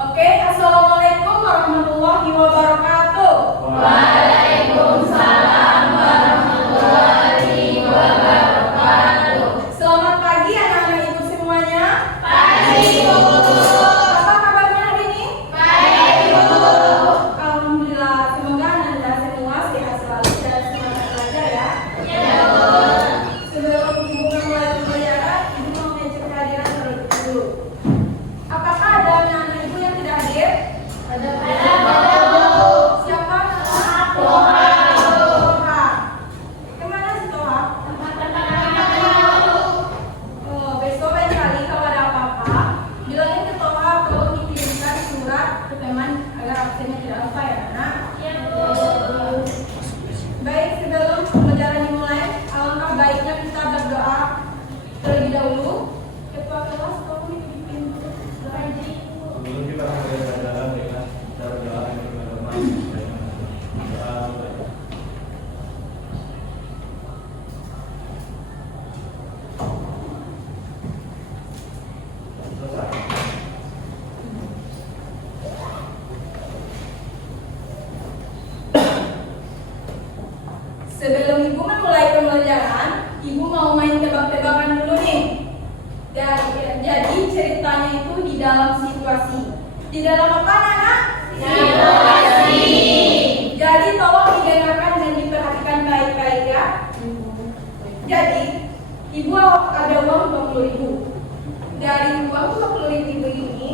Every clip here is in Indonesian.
Oke, assalamualaikum warahmatullahi wabarakatuh. Waalaikumsalam warahmatullahi wabarakatuh. Selamat pagi anak-anak ibu semuanya. Pagi, Bu. Apa kabarnya hari ini? Baik, Bu. Alhamdulillah, semoga anda semua sehat selalu dan semangat belajar ya. Ya, Bu. Sebelum ibu memulai pembelajaran, ibu mau mengecek kehadiran terlebih dulu. Apakah ada anak-anak ibu yang tidak hadir? Ada, Bu. Siapa? Toha. Toha. Kemana si Toha? Oh, besok lain kali kalau ada apa-apa, bilangin ke Toha kalau dikirimkan surat ke teman agar absennya tidak lupa ya, anak. Ya, Bu. Baik, sebelum pembelajaran dimulai, alangkah baiknya kita berdoa terlebih dahulu. Ketua kelas, tolong dipimpin doa. Sebelum kita mulai pelajaran dengan kita berdoa bersama-sama. Selesai. Sebelum ibu memulai pembelajaran, ibu mau main tebak-tebakan dulu nih. Jadi ceritanya itu di dalam situasi. Di dalam apa, anak? Situasi. Jadi tolong didengarkan dan diperhatikan baik-baik ya. Jadi, ibu ada uang 20.000. Dari uang 20.000 ini,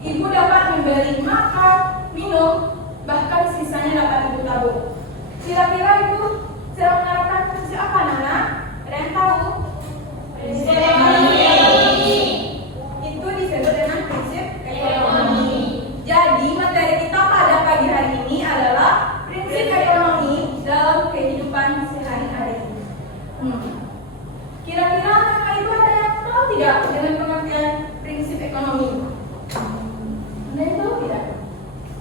ibu dapat membeli makan, minum, bahkan sisanya dapat ibu tabung. Kira-kira ibu sedang menerapkan prinsip apa, Nana? Ada yang tahu? Prinsip ekonomi. Itu disebut dengan prinsip Ekonomi. Jadi materi kita pada pagi hari ini adalah prinsip ekonomi dalam kehidupan sehari-hari. Kira-kira anak ibu ada yang tahu tidak dengan pengertian prinsip ekonomi? Ada yang tahu tidak?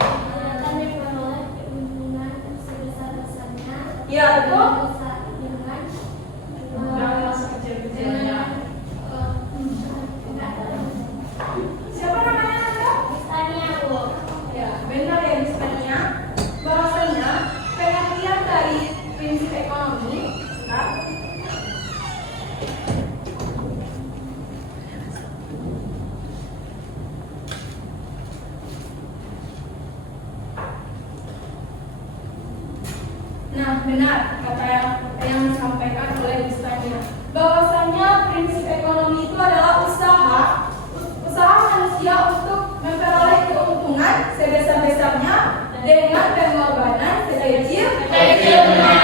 Menggunakan memperoleh keuntungan sebesar-besarnya. Ya, betul. Siapa namanya Anda? Ya, benar ya Miss Tania. Bahwasanya pengertian dari prinsip ekonomi, bentar. Nah, benar kata yang disampaikan oleh Miss Tania. Bahwasanya prinsip ekonomi itu adalah usaha manusia untuk memperoleh keuntungan sebesar-besarnya dengan pengorbanan sekecil-kecilnya.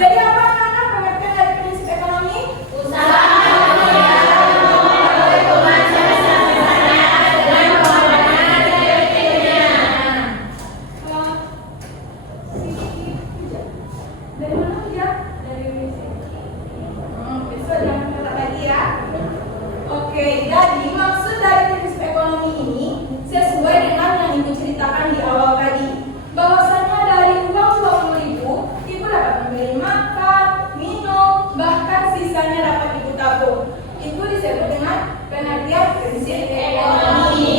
Jadi apa anak pengertian dari prinsip ekonomi? Usaha manusia untuk memperoleh keuntungan sebesar-besarnya dengan pengorbanan sekecil-kecilnya. Dari mana dia? Dari prinsip. Besok jangan kata lagi ya. Oke, jadi maksud dari prinsip ekonomi ini sesuai dengan yang ibu ceritakan di awal tadi. Bahwasanya dari uang 20.000, ibu dapat membeli makan, minum, bahkan sisanya dapat ibu tabung. Itu disebut dengan pengertian prinsip ekonomi.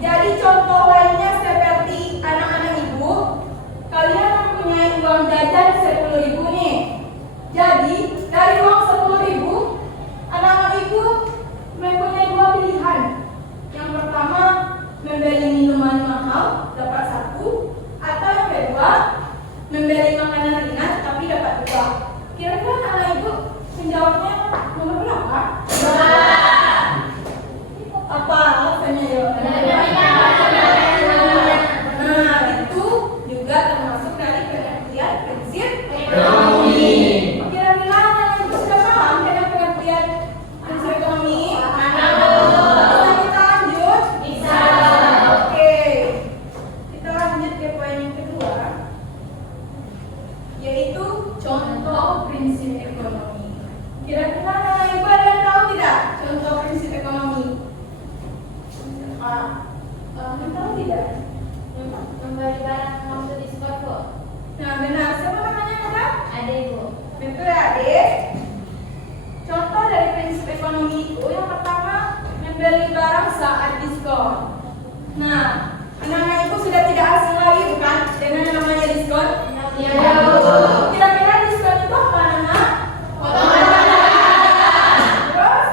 Jadi contoh lainnya seperti anak-anak ibu, kalian mempunyai uang jajan 10.000 nih. Jadi dari uang 10.000, anak-anak ibu mempunyai dua pilihan. Yang pertama, membeli minuman mahal dapat satu, atau yang kedua, membeli makanan ringan tapi dapat dua. Kira-kira anak-anak ibu menjawabnya nomor berapa? Apa alasannya jawabannya? Nah, itu juga termasuk dari pengertian prinsip Ekonomi. Kira-kira anak-anak ibu sudah paham dengan pengertian prinsip ekonomi? Bisa kita lanjut? Bisa. Oke. Kita lanjut ke poin yang kedua, yaitu contoh prinsip ekonomi. Kira-kira anak-anak ibu ada yang tahu tidak contoh prinsip ekonomi? Tahu tidak? Membeli barang langsung diskon, Bu. Nah, benar. Siapa namanya, Kak? Ada, Bu. Betul ya, Adik? Contoh dari prinsip ekonomi itu yang pertama, membeli barang saat diskon. Nah, Anak-anak ibu sudah tidak asing lagi bukan dengan yang namanya diskon? Iya. Kira-kira diskon itu apa anak? Terus?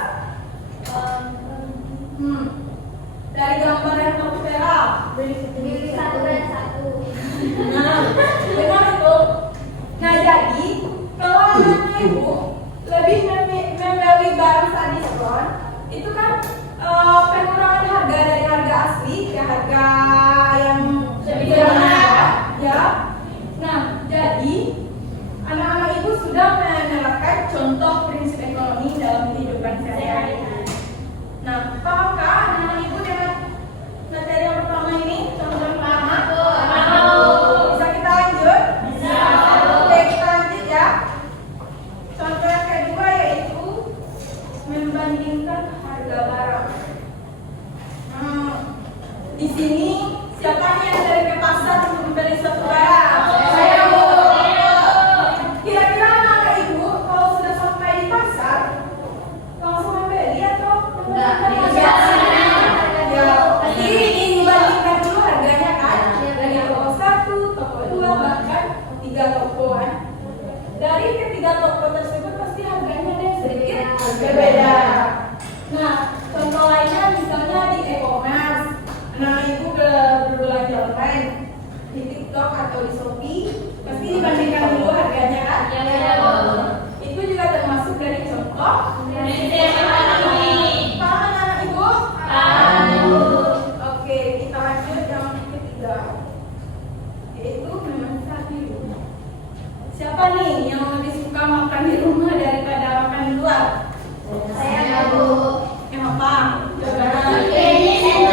Dari gambar yang kamu perak. Beli satu dan satu. Nah, benar itu. Nah, jadi kalau anak ibu lebih membeli barang saat diskon, itu kan pengurangan harga dari harga asli ke harga yang sebenarnya, ya. Nah, jadi anak-anak ibu sudah menerapkan contoh prinsip ekonomi dalam kehidupan sehari-hari. Nah, pahamkah anak-anak ibu dengan materi yang pertama ini? Contoh yang pertama? Bisa kita lanjut? Bisa. Oke, kita lanjut ya. Contoh yang kedua yaitu membandingkan harga barang. Di sini siapa nih yang dari ke pasar untuk membeli suatu barang? Saya, Bu. Kira-kira anak-anak ibu kalau sudah sampai di pasar langsung membeli atau Enggak, ya, pasti dibandingkan dulu harganya kan? Dari toko 1, toko 2, bahkan 3 toko kan? Dari ketiga toko tersebut pasti harganya ada yang sedikit berbeda. Nah, contoh lainnya misalnya di e-commerce, anak ibu berbelanja online di TikTok atau di Shopee, pasti dibandingkan dulu harganya kan? Itu juga termasuk dari contoh prinsip ekonomi. Paham anak ibu? Oke, kita lanjut yang ketiga, yaitu memasak di rumah. Siapa nih yang lebih suka makan di rumah daripada makan di luar? Saya, Bu. Yang apa? Higienis, Bu.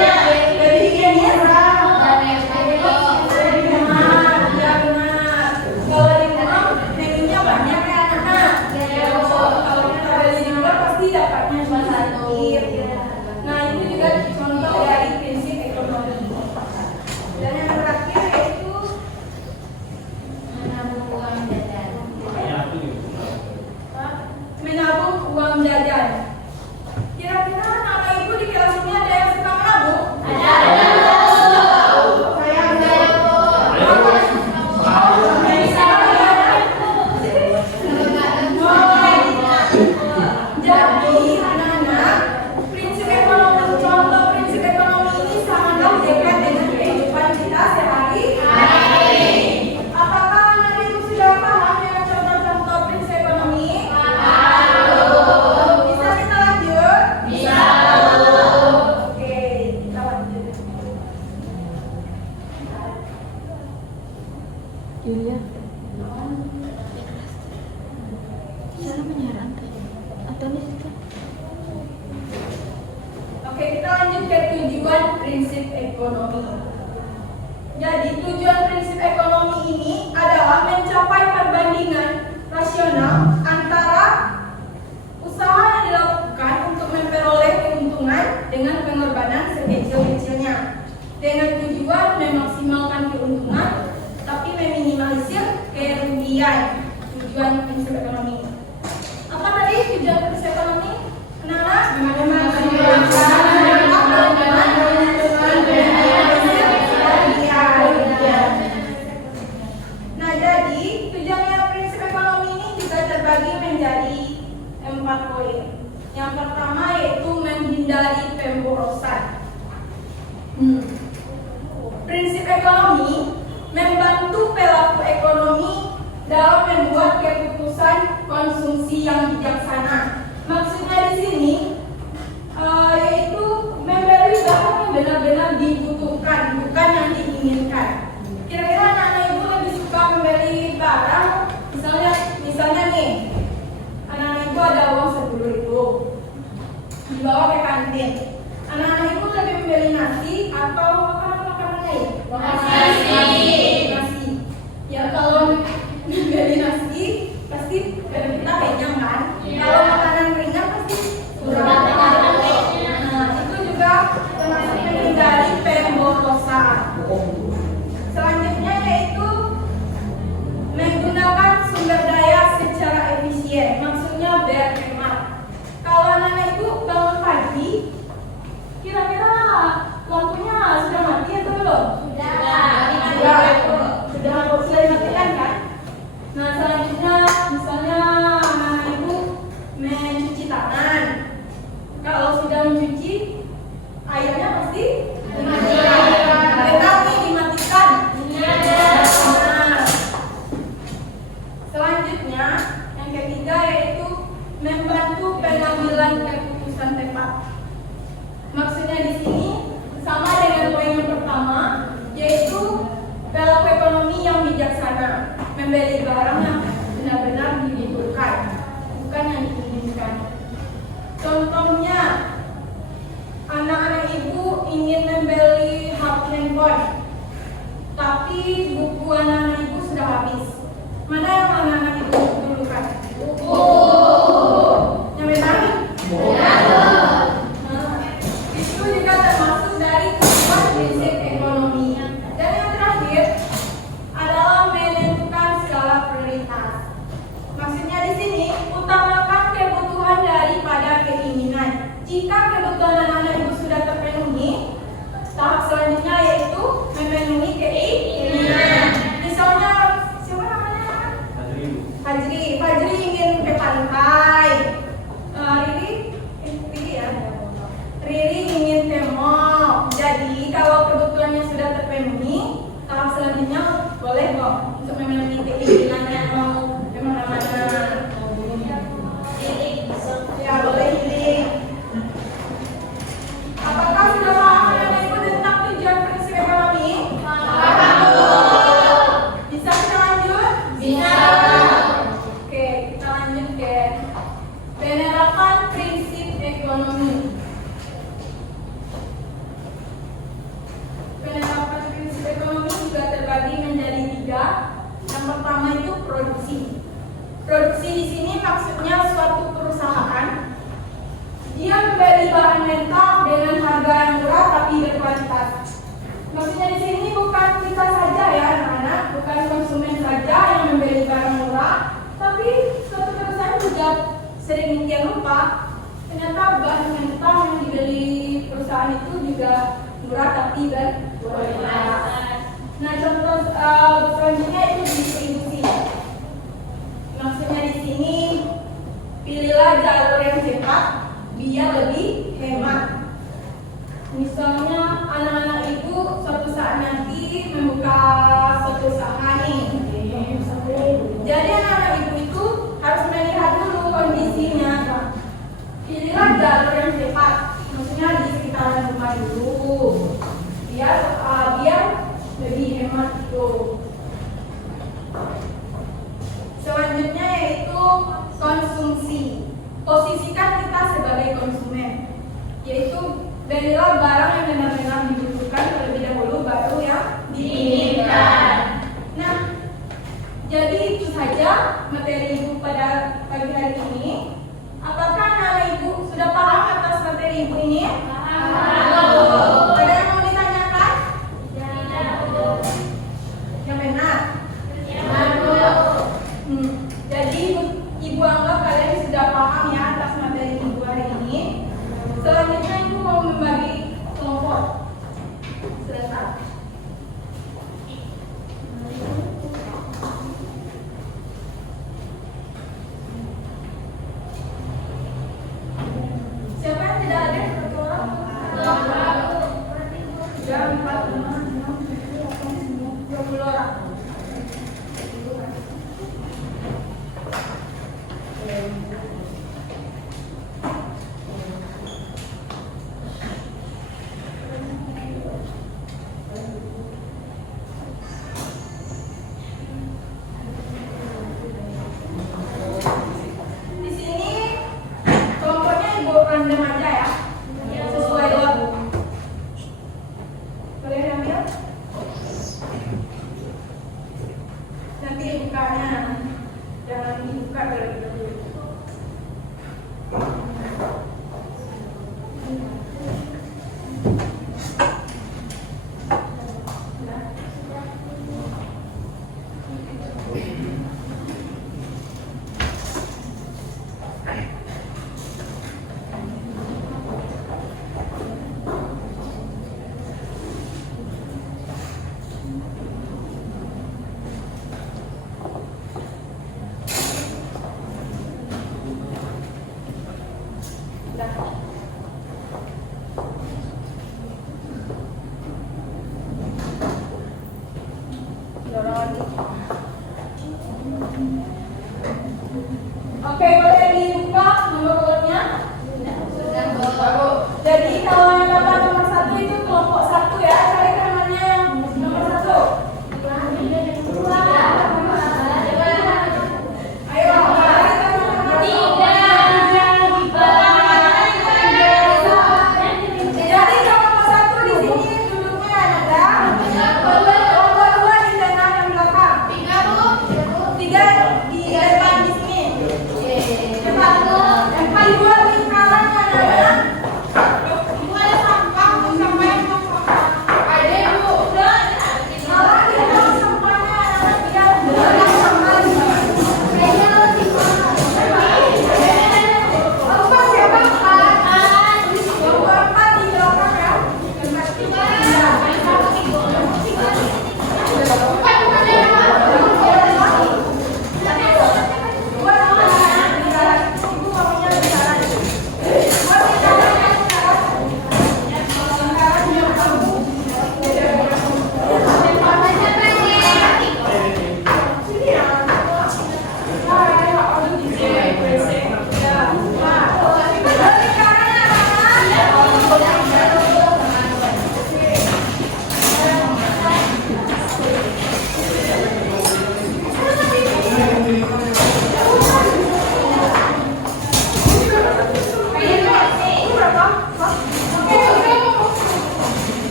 Lebih higienis, Dan yang kedua, lebih hemat, ya benar. Kalau di rumah menunya banyak ya anak-anak. Kalau kita beli di luar pasti dapatnya cuma sedikit. Nah, itu juga contoh dari prinsip ekonomi. Dan yang terakhir yaitu menabung uang jajan. menabung uang jajan. Kira-kira anak-anak ibu di kelas ini ada yang suka menabung? Ada. Saya ada. Jadi anak-anak, prinsip ekonomi, contoh prinsip ekonomi ini sangatlah dekat dengan kehidupan kita sehari-hari. Apakah anak ibu sudah paham dengan contoh-contoh prinsip ekonomi? Bisa kita lanjut? Bisa. Oke, kita lanjut. Julia, cara menyarankan atau Oke, kita lanjut ke tujuan prinsip ekonomi. Jadi tujuan prinsip ekonomi ini adalah mencapai perbandingan rasional antara usaha yang dilakukan untuk memperoleh keuntungan dengan pengorbanan sekecil-kecilnya, dengan tujuan memaksimalkan keuntungan tapi meminimalisir kerugian. Tujuan prinsip ekonomi. Apa tadi tujuan prinsip ekonomi? Nah, jadi tujuan prinsip ekonomi ini juga terbagi menjadi 4 poin. Yang pertama yaitu menghindari pemborosan. Prinsip ekonomi membantu pelaku ekonomi dalam membuat keputusan konsumsi yang bijaksana. Maksudnya di sini yaitu membeli barang yang benar-benar dibutuhkan, bukan yang diinginkan. Kira-kira anak-anak ibu lebih suka membeli barang, misalnya nih, anak-anak ibu ada uang 10.000, dibawa ke kantin. Anak-anak ibu lebih membeli nasi atau makanan-makanan lain? Nasi. Ya kalau membeli nasi pasti kita kenyang kan? Kalau makanan ringan pasti kurang. Nah, itu juga termasuk menghindari pemborosan. Selanjutnya yaitu menggunakan sumber daya secara efisien, maksudnya berhemat. Kalau anak-anak ibu bangun pagi, kira-kira lampunya sudah mati atau belum? membeli barang yang benar-benar dibutuhkan, bukan yang diinginkan. Contohnya, anak-anak ibu ingin membeli handphone, tapi buku anak-anak ibu sudah habis. Mana yang anak-anak ibu dulukan? Buku. Yang benar? Benar. Itu juga termasuk dari keempat prinsip ekonomi. Dan yang terakhir adalah menentukan skala prioritas. Maksudnya di sini utamakan kebutuhan daripada keinginan. Jika kebutuhan anak-anak ibu sudah terpenuhi, tahap selanjutnya yaitu memenuhi keinginan. Misalnya siapa namanya? Fajri ingin ke pantai. Riri ingin ke mall. Jadi kalau kebutuhannya sudah terpenuhi, tahap selanjutnya boleh kok untuk memenuhi keinginannya mau kemana-mana. Ya boleh healing. Apakah sudah paham anak ibu tentang tujuan prinsip ekonomi? Bisa kita lanjut? Bisa. Oke, kita lanjut ke penerapan prinsip ekonomi. Penerapan prinsip ekonomi juga terbagi menjadi 3. Yang pertama itu produksi. Produksi di sini maksudnya suatu perusahaan dia membeli bahan mentah dengan harga yang murah tapi berkualitas. Maksudnya di sini bukan kita saja ya anak-anak, bukan konsumen saja yang membeli barang murah, tapi suatu perusahaan juga sering dia lupa ternyata bahan mentah yang dibeli perusahaan itu juga murah tapi berkualitas. Nah contoh selanjutnya itu distribusi. Maksudnya di sini pilihlah jalur yang cepat biar lebih hemat. Misalnya anak-anak ibu suatu saat nanti membuka suatu usaha nih. Jadi anak-anak ibu itu harus melihat dulu kondisinya. Pilihlah jalur yang cepat. Maksudnya di sekitaran rumah dulu. Biar lebih hemat itu. Selanjutnya yaitu konsumsi. Posisikan kita sebagai konsumen, yaitu belilah barang yang benar-benar dibutuhkan terlebih dahulu baru yang diinginkan. Nah, jadi itu saja materi ibu pada pagi hari ini. Apakah anak ibu sudah paham atas materi ibu ini? Paham. Ada yang mau ditanyakan? Yang benar? Jadi ibu anggap kalian sudah paham ya atas materi ibu hari ini. Selanjutnya ibu mau membagi kelompok. Selesai. Siapa yang tidak ada satu orang? 3, 4, 5, 6, 7, 8, 9, 20 orang. Di sini kelompoknya ibu random aja ya, sesuai lot. Boleh ambil?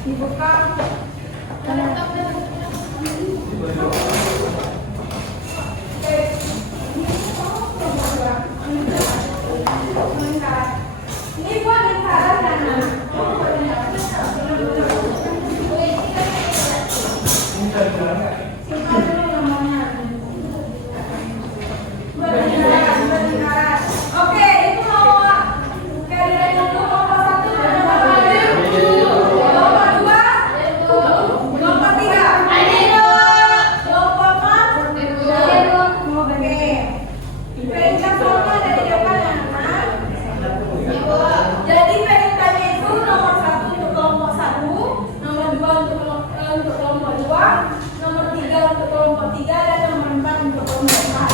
Dibuka. Ini buat lingkaran kan? Simpan dulu nomornya. Berlingkaran. Oke, itu nomor. Kalian untuk nomor 1, nomor 2, nomor 3. Nomor 4. Oke. Peringkat sama dari depan anak. Jadi peringkatnya itu nomor 1 untuk kelompok 1, nomor 2 untuk kelompok 2, nomor 3 untuk kelompok 3, dan nomor 4 untuk kelompok 4.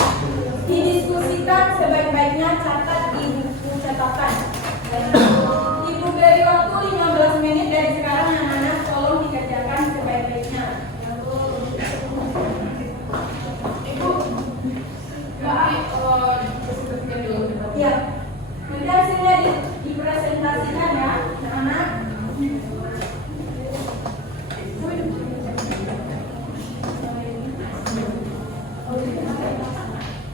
Didiskusikan sebaik-baiknya, catat di buku catatan. Ibu beri waktu 15 menit dari sekarang, anak-anak tolong dikerjakan sebaik-baiknya. Ibu, ya, nanti hasilnya dipresentasikan ya, anak-anak.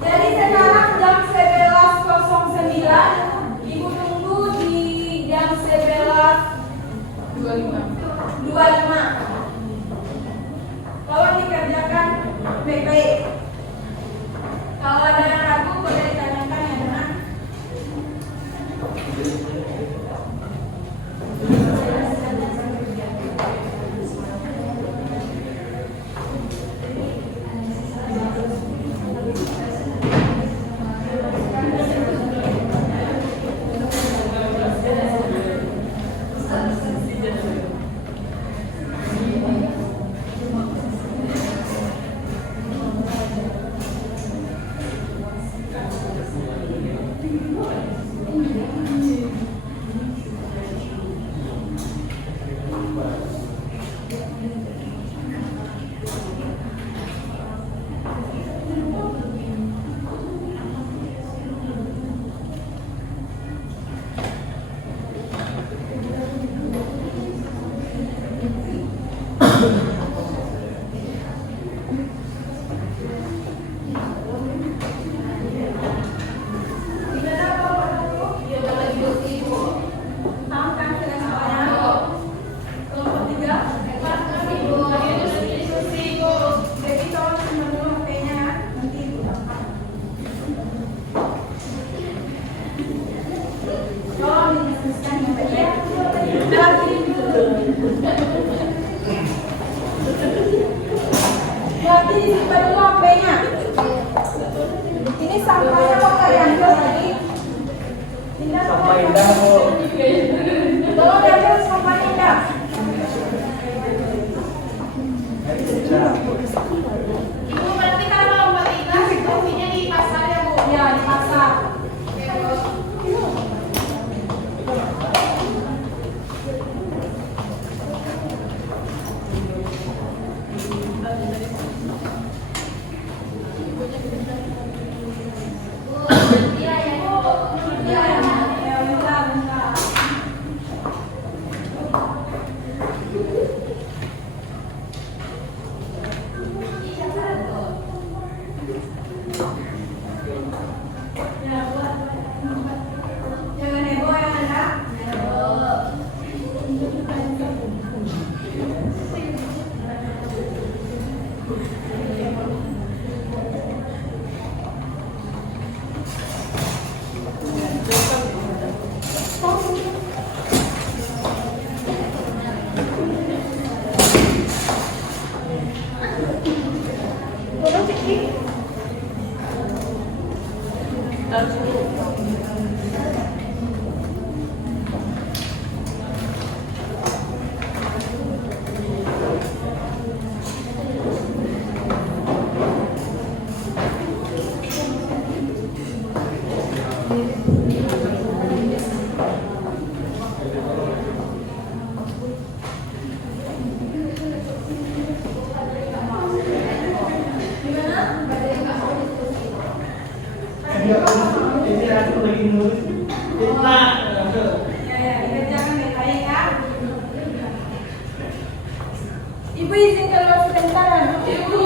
Jadi sekarang jam 11.09, Ibu tunggu di jam 11.25. Tolong dikerjakan baik-baik. Kalau ada yang ragu boleh ditanyakan ya, anak. Berarti disimpan dulu HP-nya. Ini sampahnya kok kalian tadi? Sampah Indah, Bu. Tolong diambil sampah Indah. Ibu berarti kalau lomba tiga situasinya di pasar ya Bu? Ya, di pasar. Iya ya Bu. Ya, ya, bentar, bentar. Ya, buat. Jangan heboh ya, anak. Ibu izinkan masuk sebentar. Ibu.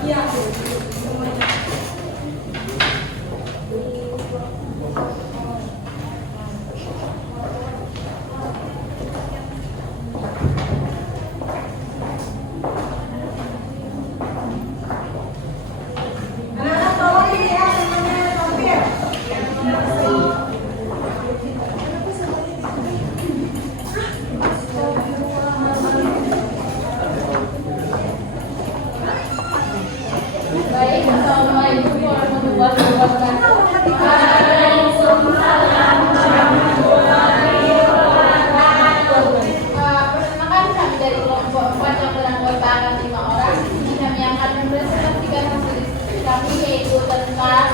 Iya, semuanya. Anak-anak tolong ini ya semuanya tampil. Baik, assalamualaikum warahmatullahi wabarakatuh. Waalaikumsalam warahmatullahi wabarakatuh. Perkenalkan kami dari kelompok 4 yang beranggotakan 5 orang. Ini kami akan mempresentasikan hasil diskusi kami, yaitu tentang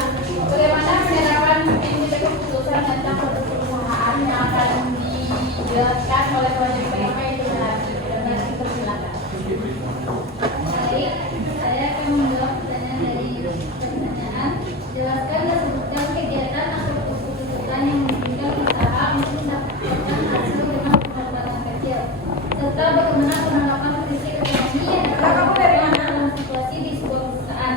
bagaimana penerapan prinsip keputusan tentang produk perusahaan yang akan dijelaskan oleh proyek PKP itu nanti. Persilakan. Baik, saya akan menjawab pertanyaan dari pertanyaan. Jelaskan dan sebutkan kegiatan atau keputusan yang memungkinkan usaha untuk mendapatkan hasil dengan pendapatan kecil, serta bagaimana penerapan prinsip ekonomi yang dapat dalam situasi di sebuah perusahaan.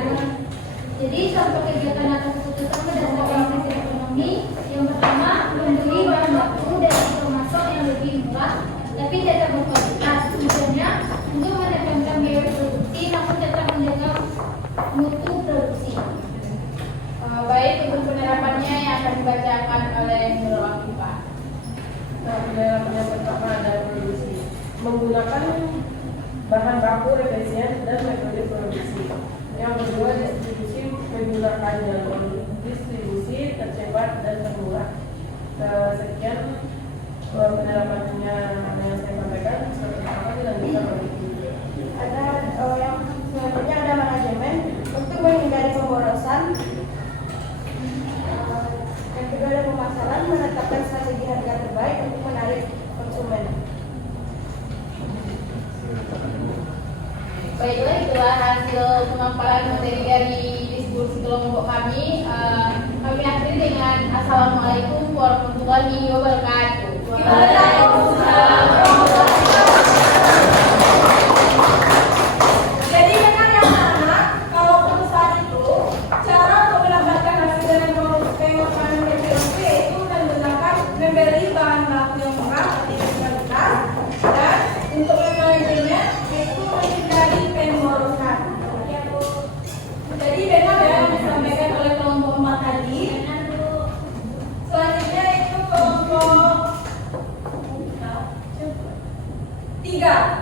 Jadi, contoh kegiatan atau keputusan berdasarkan prinsip ekonomi yang pertama, membeli bahan baku dari pemasok yang lebih murah tapi tidak berkualitas. Tujuannya untuk menekankan biaya produksi namun tetap menjaga mutu produksi. Baik, untuk penerapannya yang akan dibacakan oleh Nurul Afifah. Penerapannya pertama adalah produksi, menggunakan bahan baku efisien dan metode produksi. Yang kedua, distribusi, menggunakan jalur distribusi tercepat dan termurah. Sekian penerapannya yang saya sampaikan. Seperti apa dilanjutkan oleh Ibu. Ada yang selanjutnya ada manajemen untuk menghindari pemborosan. Yang kedua ada pemasaran, menetapkan strategi harga terbaik untuk menarik konsumen. Baiklah, itulah hasil pemaparan materi dari diskusi kelompok kami. Kami akhiri dengan Assalamualaikum warahmatullahi wabarakatuh. Waalaikumsalam warahmatullahi wabarakatuh. Jadi dengan yang mana kalau perusahaan itu cara untuk mendapatkan hasil dari pengusahaan PPLP itu menggunakan membeli bahan baku yang murah tapi berkualitas dan untuk manajemennya itu menghindari pemborosan. Jadi benar ya yang disampaikan oleh kelompok 4 tadi. Selanjutnya itu kelompok 3.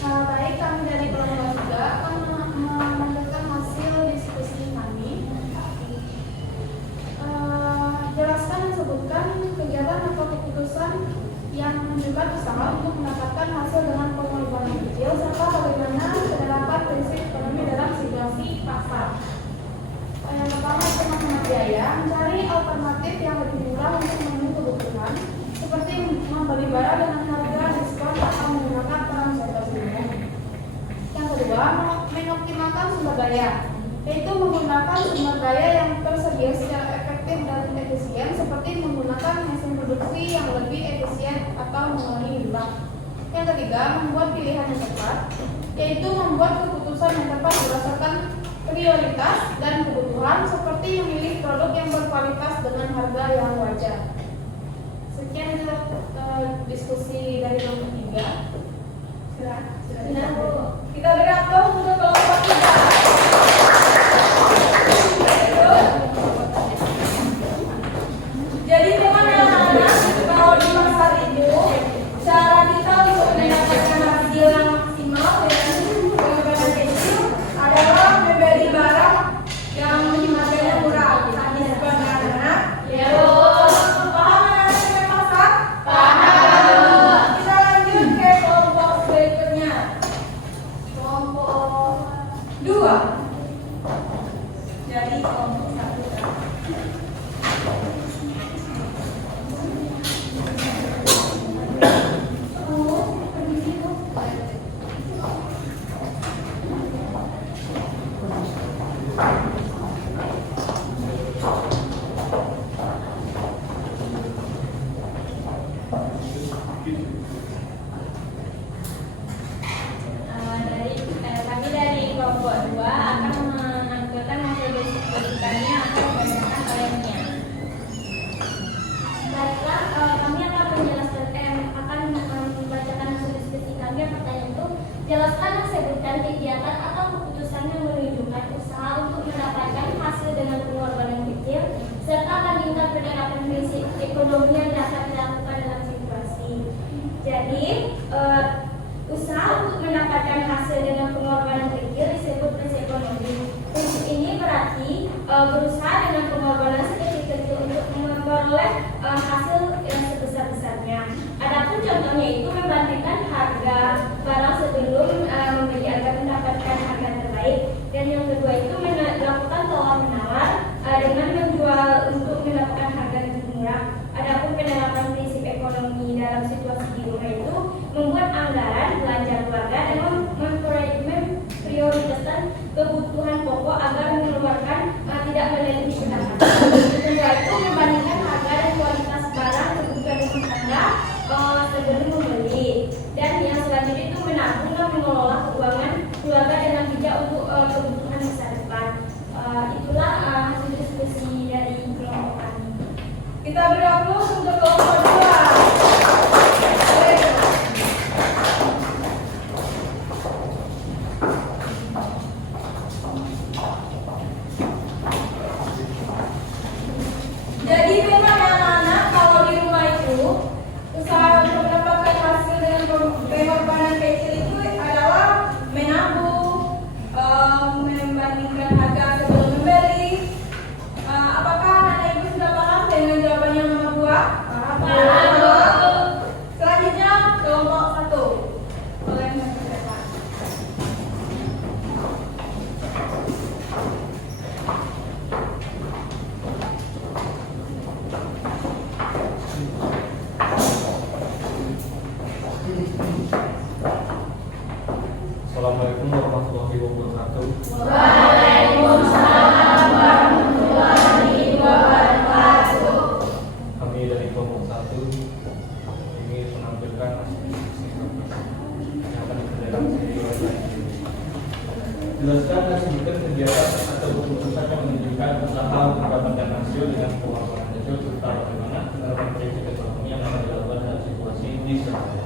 Baik, kami dari kelompok 3 akan menyampaikan hasil diskusi kami. Jelaskan dan sebutkan kegiatan atau keputusan yang menunjukkan usaha untuk mendapatkan hasil dengan pengorbanan kecil serta bagaimana penerapan prinsip ekonomi dalam situasi pasar. Yang pertama, pengamatan biaya, mencari alternatif yang lebih murah untuk memenuhi kebutuhan, seperti membeli barang dengan harga diskon atau menggunakan transportasi umum. Yang kedua, mengoptimalkan sumber daya, yaitu menggunakan sumber daya yang tersedia secara efektif dan efisien, seperti menggunakan mesin produksi yang lebih efisien atau mengurangi limbah. Yang ketiga, membuat pilihan yang tepat, yaitu membuat keputusan yang tepat berdasarkan prioritas dan kebutuhan, seperti memilih produk yang berkualitas dengan harga yang wajar. Sekian diskusi dari kelompok 3. Silakan, Bu. Kita beri aplaus untuk kelompok 3. Jadi teman-teman, kalau di pasar itu cara kita untuk mendapatkan hasil yang maksimal dengan pengembangan kecil adalah membeli barang yang harganya murah. Tadi sebenarnya, ya, paham Kami dari kelompok 2 akan menampilkan hasil bisikannya atau berdasarkan olehnya. Baiklah, kami akan menjelaskan akan membacakan hasil diskusi kami. Pertanyaan itu, jelaskan dan sebutkan kegiatan atau keputusan yang menunjukkan usaha untuk mendapatkan hasil dengan pengorbanan kecil, serta bandingkan penerapan prinsip ekonomi yang dapat dilakukan dalam situasi. Jadi, usaha untuk mendapatkan hasil dengan pengorbanan kecil disebut prinsip ekonomi. Prinsip ini berarti berusaha dengan pengorbanan sekecil-kecil untuk memperoleh hasil yang sebesar-besarnya. Adapun contohnya itu membandingkan harga barang sebelum membeli agar mendapatkan harga terbaik. Dan yang kedua itu melakukan tawar-menawar dengan menjual untuk mendapatkan harga lebih murah. Adapun penerapan prinsip ekonomi dalam situasi di rumah itu membuat anggaran belanja keluarga dan memprioritaskan kebutuhan pokok agar mengeluarkan tidak melebihi pendapatan. Kedua itu membandingkan harga dan kualitas barang kebutuhan rumah tangga sebelum membeli. Dan yang selanjutnya itu menabung dan mengelola keuangan keluarga dengan bijak untuk kebutuhan masa depan. Itulah hasil diskusi dari kelompok kami. Kita beri aplaus untuk kelompok 2. Jadi memang anak-anak kalau di rumah itu usaha untuk mendapatkan hasil dengan pengorbanan kecil itu adalah menabung, membandingkan harga sebelum membeli. Apakah anak ibu sudah paham dengan jawaban yang nomor 2? Paham. Selanjutnya kelompok 1. Boleh mempersiapkan. Assalamualaikum warahmatullahi wabarakatuh. Waalaikumsalam warahmatullahi wabarakatuh. Kami dari kelompok 1 ingin menampilkan hasil diskusi kami yang akan dikerjakan sendiri oleh saya. Jelaskan dan sebutkan kegiatan atau keputusan yang menunjukkan usaha untuk mendapatkan hasil dengan pengorbanan kecil serta bagaimana penerapan prinsip ekonomi yang akan dilakukan dalam situasi di sekolah.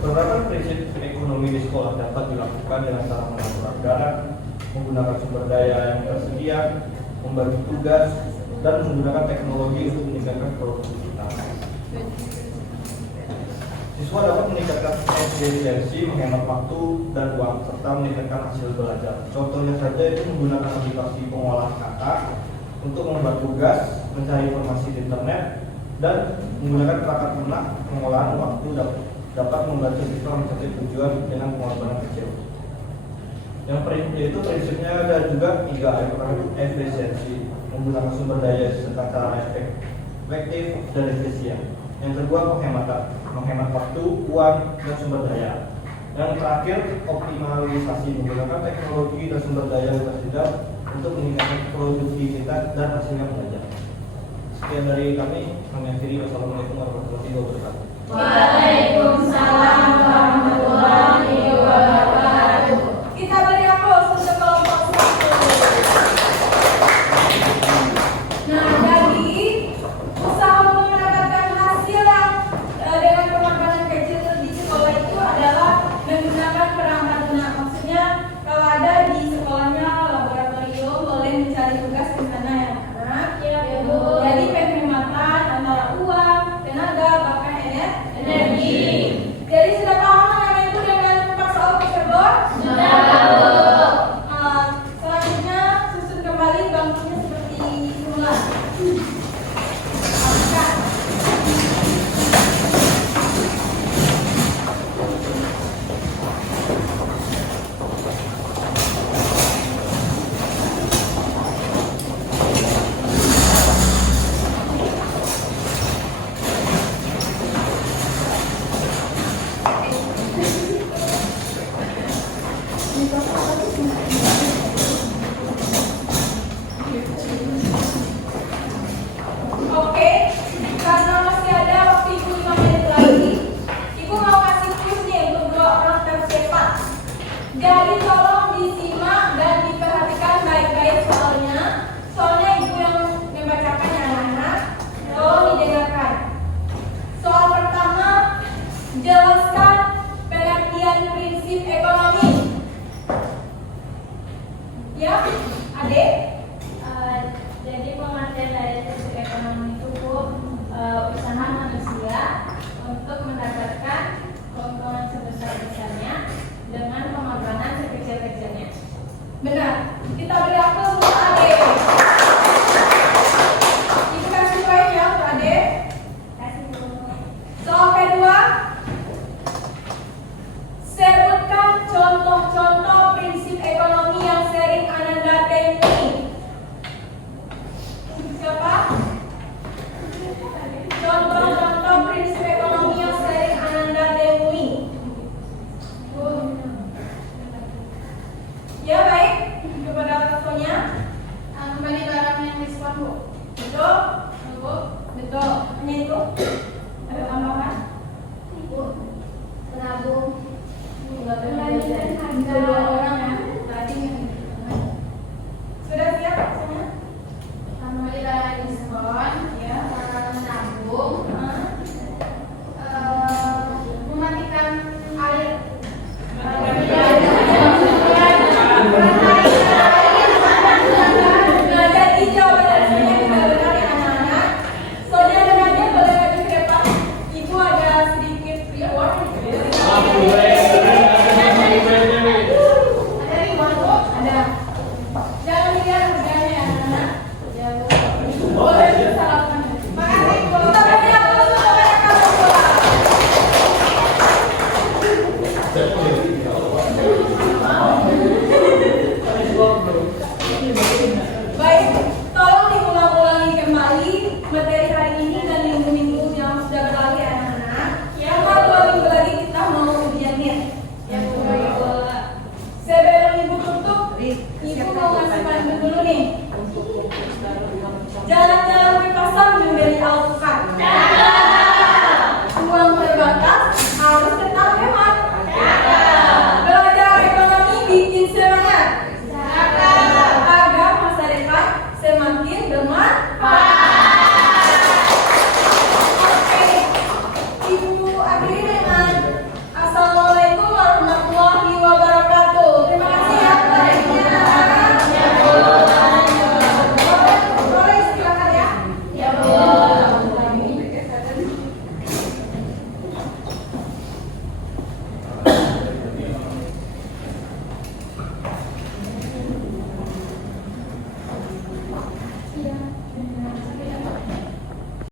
Penerapan prinsip ekonomi di sekolah dapat dilakukan dengan cara mengatur anggaran, menggunakan sumber daya yang tersedia, membagi tugas, dan menggunakan teknologi untuk meningkatkan produktivitas. Siswa dapat meningkatkan efisiensi, menghemat waktu dan uang, serta meningkatkan hasil belajar. Contohnya saja itu menggunakan aplikasi pengolahan kata untuk membuat tugas, mencari informasi di internet, dan menggunakan perangkat lunak pengolahan waktu dapat membantu siswa mencapai tujuan dengan pengorbanan kecil. Yaitu prinsipnya ada juga 3 efisiensi, menggunakan sumber daya secara efektif dan efisien. Yang kedua menghemat waktu, uang, dan sumber daya. Yang terakhir optimalisasi, menggunakan teknologi dan sumber daya yang tersedia untuk meningkatkan produktivitas dan hasilnya belajar. Sekian dari kami mengakhiri. Wassalamualaikum warahmatullahi wabarakatuh. Waalaikumsalam warahmatullahi